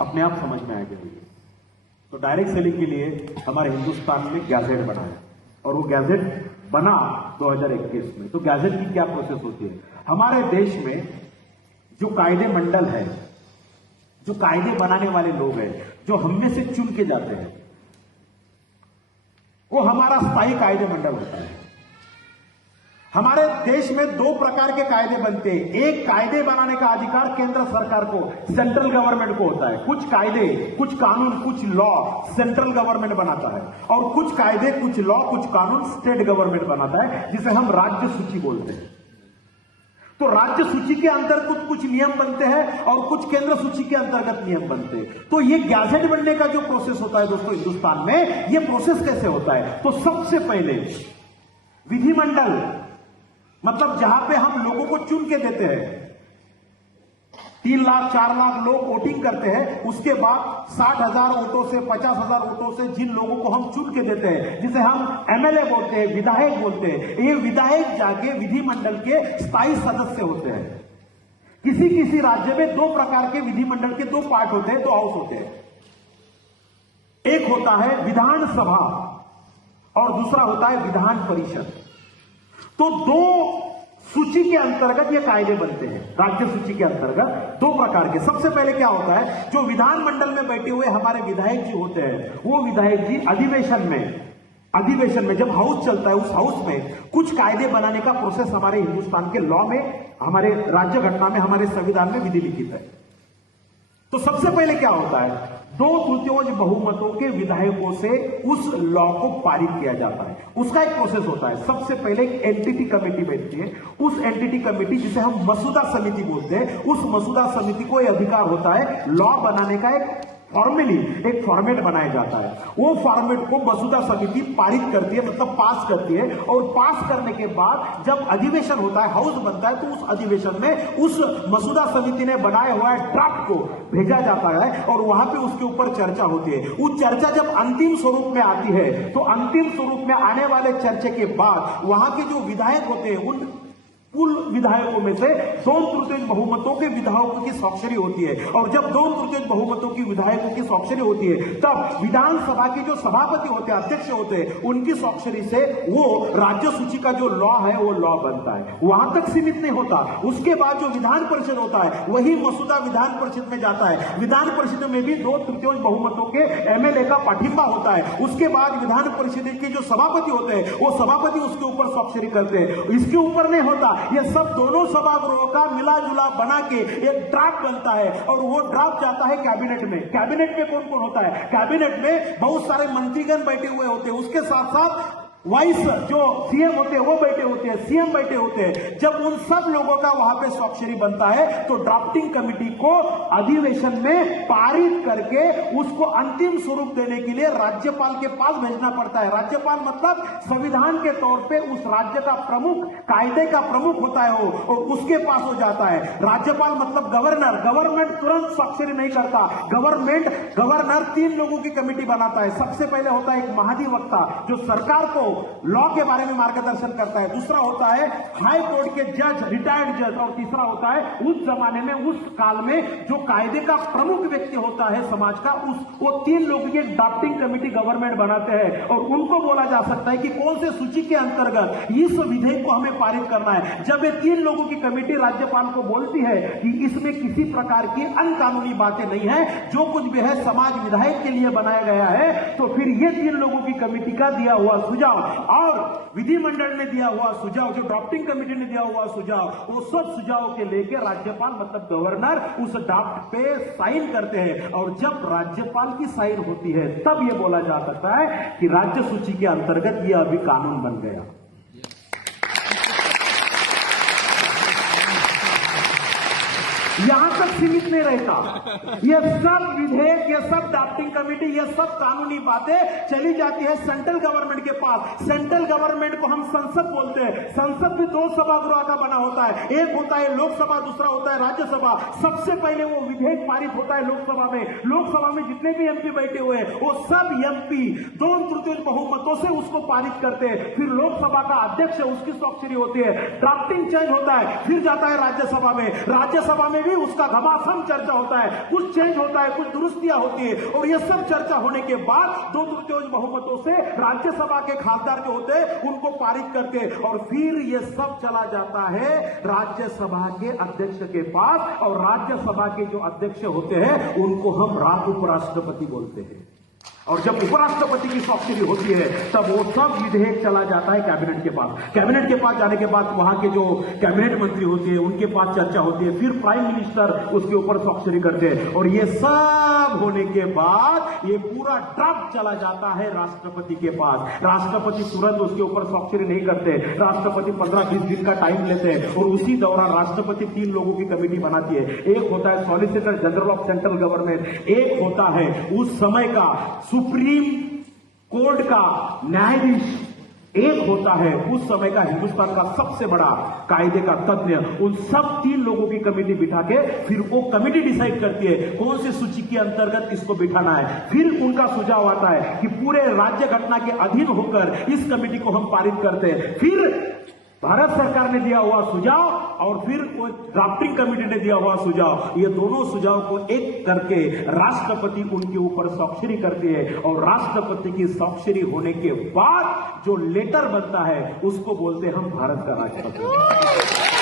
अपने आप समझ में आ गई। तो डायरेक्ट सेलिंग के लिए हमारे हिंदुस्तान में गैजेट बना है और वो गैजेट बना 2021 में। तो गैजेट की क्या प्रोसेस होती है? हमारे देश में जो कायदे मंडल है, जो कायदे बनाने वाले लोग हैं, जो हम में से चुन के जाते हैं, वो हमारा स्थायी कायदे मंडल होता है। हमारे देश में दो प्रकार के कायदे बनते हैं। एक, कायदे बनाने का अधिकार केंद्र सरकार को, सेंट्रल गवर्नमेंट को होता है। कुछ कायदे, कुछ कानून, कुछ लॉ सेंट्रल गवर्नमेंट बनाता है, और कुछ कायदे, कुछ लॉ, कुछ कानून स्टेट गवर्नमेंट बनाता है, जिसे हम राज्य सूची बोलते हैं। तो राज्य सूची के अंतर्गत कुछ नियम बनते हैं और कुछ केंद्र सूची के अंतर्गत नियम बनते हैं। तो ये गैजेट बनने का जो प्रोसेस होता है दोस्तों हिंदुस्तान में, ये प्रोसेस कैसे होता है? तो सबसे पहले विधिमंडल, मतलब जहां पे हम लोगों को चुन के देते हैं, 3 लाख 4 लाख लोग वोटिंग करते हैं, उसके बाद 60,000 वोटों से, 50,000 वोटों से जिन लोगों को हम चुन के देते हैं, जिसे हम एमएलए बोलते हैं, विधायक बोलते हैं, ये विधायक जाके विधिमंडल के स्थायी सदस्य होते हैं। किसी किसी राज्य में 2 प्रकार के विधिमंडल के 2 पार्ट होते हैं, 2 हाउस होते हैं। एक होता है विधानसभा और दूसरा होता है विधान परिषद। तो 2 सूची के अंतर्गत ये कायदे बनते हैं। राज्य सूची के अंतर्गत 2 प्रकार के। सबसे पहले क्या होता है, जो विधानमंडल में बैठे हुए हमारे विधायक जी होते हैं, वो विधायक जी अधिवेशन में जब हाउस चलता है, उस हाउस में कुछ कायदे बनाने का प्रोसेस हमारे हिंदुस्तान के लॉ में, हमारे राज्य घटना में, हमारे संविधान में विधि लिखित है। तो सबसे पहले क्या होता है, 2/3 बहुमतों के विधायकों से उस लॉ को पारित किया जाता है। उसका एक प्रोसेस होता है। सबसे पहले एक एंटिटी कमेटी बैठती है। उस एंटिटी कमेटी, जिसे हम मसूदा समिति बोलते हैं, उस मसूदा समिति को यह अधिकार होता है लॉ बनाने का, एक फॉर्मेट बनाया जाता है। वो फॉर्मेट को मसूदा समिति पारित करती है, मतलब पास करती है, और पास करने के बाद जब अधिवेशन होता है, हाउस बनता है, तो उस अधिवेशन में उस मसूदा समिति ने बनाया हुआ ड्राफ्ट को भेजा जाता है और वहां पे उसके ऊपर चर्चा होती है। वो चर्चा जब अंतिम स्वरूप में आती है, तो अंतिम स्वरूप में आने वाले चर्चा के बाद वहां के जो विधायक होते हैं, उन कुल विधायकों में से 2/3 बहुमतों के विधायकों की स्वाक्षरी होती है। और जब 2/3 बहुमतों की विधायकों की स्वाक्षरी होती है, तब विधानसभा के जो सभापति होते हैं, अध्यक्ष होते हैं, उनकी स्वाक्षरी से वो राज्य सूची का जो लॉ है, वो लॉ बनता है। वहां तक सीमित नहीं होता। उसके बाद जो विधान परिषद होता है, वही मसूदा विधान परिषद में जाता है। विधान परिषद में भी 2/3 बहुमतों के एमएलए का पाठिंबा होता है। उसके बाद विधान परिषद के जो सभापति होते हैं, वो सभापति उसके ऊपर स्वाक्षरी करते हैं। इसके ऊपर नहीं होता, ये सब दोनों सभागृहों का मिला जुला बना के एक ड्राफ्ट बनता है, और वो ड्राफ्ट जाता है कैबिनेट में। कैबिनेट में कौन कौन होता है? कैबिनेट में बहुत सारे मंत्रीगण बैठे हुए होते हैं। उसके साथ साथ वाइस जो सीएम होते हैं, वो बैठे होते हैं, सीएम बैठे होते हैं। जब उन सब लोगों का वहां पे स्वाक्षरी बनता है, तो ड्राफ्टिंग कमेटी को अधिवेशन में पारित करके उसको अंतिम स्वरूप देने के लिए राज्यपाल के पास भेजना पड़ता है। राज्यपाल मतलब संविधान के तौर पे उस राज्य का प्रमुख, कायदे का प्रमुख होता है वो, और उसके पास हो जाता है। राज्यपाल मतलब गवर्नर। गवर्नमेंट तुरंत स्वाक्षरी नहीं करता। गवर्नर 3 लोगों की कमेटी बनाता है। सबसे पहले होता है एक महाधिवक्ता, जो सरकार को लॉ के बारे में मार्गदर्शन करता है। दूसरा होता है हाई कोर्ट के जज, रिटायर्ड जज, और तीसरा होता है उस जमाने में, उस काल में जो कायदे का प्रमुख व्यक्ति होता है समाज का, वो 3 लोगों की ड्राफ्टिंग कमेटी गवर्नमेंट बनाते हैं। और उनको बोला जा सकता है कि कौन से सूची के अंतर्गत इस विधेयक को हमें पारित करना है। जब ये 3 लोगों की कमेटी राज्यपाल को बोलती है कि इसमें किसी प्रकार की अनकानूनी बातें नहीं है, जो कुछ भी है समाज विधायक के लिए बनाया गया है, तो फिर ये 3 लोगों की कमेटी का दिया हुआ सुझाव और विधिमंडल ने दिया हुआ सुझाव, जो ड्राफ्टिंग कमेटी ने दिया हुआ सुझाव, वो सब सुझाव के लेकर राज्यपाल मतलब गवर्नर उस ड्राफ्ट पे साइन करते हैं। और जब राज्यपाल की साइन होती है, तब यह बोला जा सकता है कि राज्य सूची के अंतर्गत यह अभी कानून बन गया। यहां तक सीमित नहीं रहता। ये सब विधेयक, ये सब ड्राफ्टिंग कमेटी, ये सब कानूनी बातें चली जाती है सेंट्रल गवर्नमेंट के पास। सेंट्रल गवर्नमेंट को हम संसद बोलते हैं। संसद भी 2 सभागृह का बना होता है। एक होता है लोकसभा, दूसरा होता है राज्यसभा। सबसे पहले वो विधेयक पारित होता है लोकसभा में। लोकसभा में जितने भी एमपी बैठे हुए हैं, वो सब एमपी 2/3 बहुमतों से उसको पारित करते हैं। फिर लोकसभा का अध्यक्ष है, उसकी स्वाक्षरी होती है। ड्राफ्टिंग चेंज होता है, फिर जाता है राज्यसभा में। राज्यसभा में भी उसका प्रशासन चर्चा होता है, कुछ चेंज होता है, कुछ दुरुस्तियां होती है, और ये सब चर्चा होने के बाद 2/3 बहुमतों से राज्यसभा के खासदार जो होते हैं उनको पारित करके, और फिर ये सब चला जाता है राज्यसभा के अध्यक्ष के पास, और राज्यसभा के जो अध्यक्ष होते हैं उनको हम उपराष्ट्रपति बोलते हैं। और जब उपराष्ट्रपति की स्वाक्षरी होती है तब वो सब विधेयक चला जाता है कैबिनेट के पास। कैबिनेट के पास जाने के बाद वहां के जो कैबिनेट मंत्री होते हैं उनके पास चर्चा होती है, फिर प्राइम मिनिस्टर उसके ऊपर स्वाक्षरी करते हैं, और ये सब होने के बाद ये पूरा ड्राफ्ट चला जाता है राष्ट्रपति के पास। राष्ट्रपति तुरंत उसके ऊपर स्वाक्षरी नहीं करते, राष्ट्रपति 15-20 दिन का टाइम लेते हैं, और उसी दौरान राष्ट्रपति 3 लोगों की कमेटी बनाती है। एक होता है solicitor general of central government, एक होता है उस समय का सुप्रीम कोर्ट का न्यायाधीश, एक होता है उस समय का हिंदुस्तान का सबसे बड़ा कायदे का तज्ञ। उन सब 3 लोगों की कमेटी बिठा के फिर वो कमेटी डिसाइड करती है कौन सी सूची के अंतर्गत इसको बिठाना है। फिर उनका सुझाव आता है कि पूरे राज्य घटना के अधीन होकर इस कमेटी को हम पारित करते हैं। फिर भारत सरकार ने दिया हुआ सुझाव और फिर वो ड्राफ्टिंग कमेटी ने दिया हुआ सुझाव, ये दोनों सुझाव को एक करके राष्ट्रपति उनके ऊपर स्वाक्षरी करती है, और राष्ट्रपति की स्वाक्षरी होने के बाद जो लेटर बनता है उसको बोलते हैं हम भारत का राष्ट्रपति।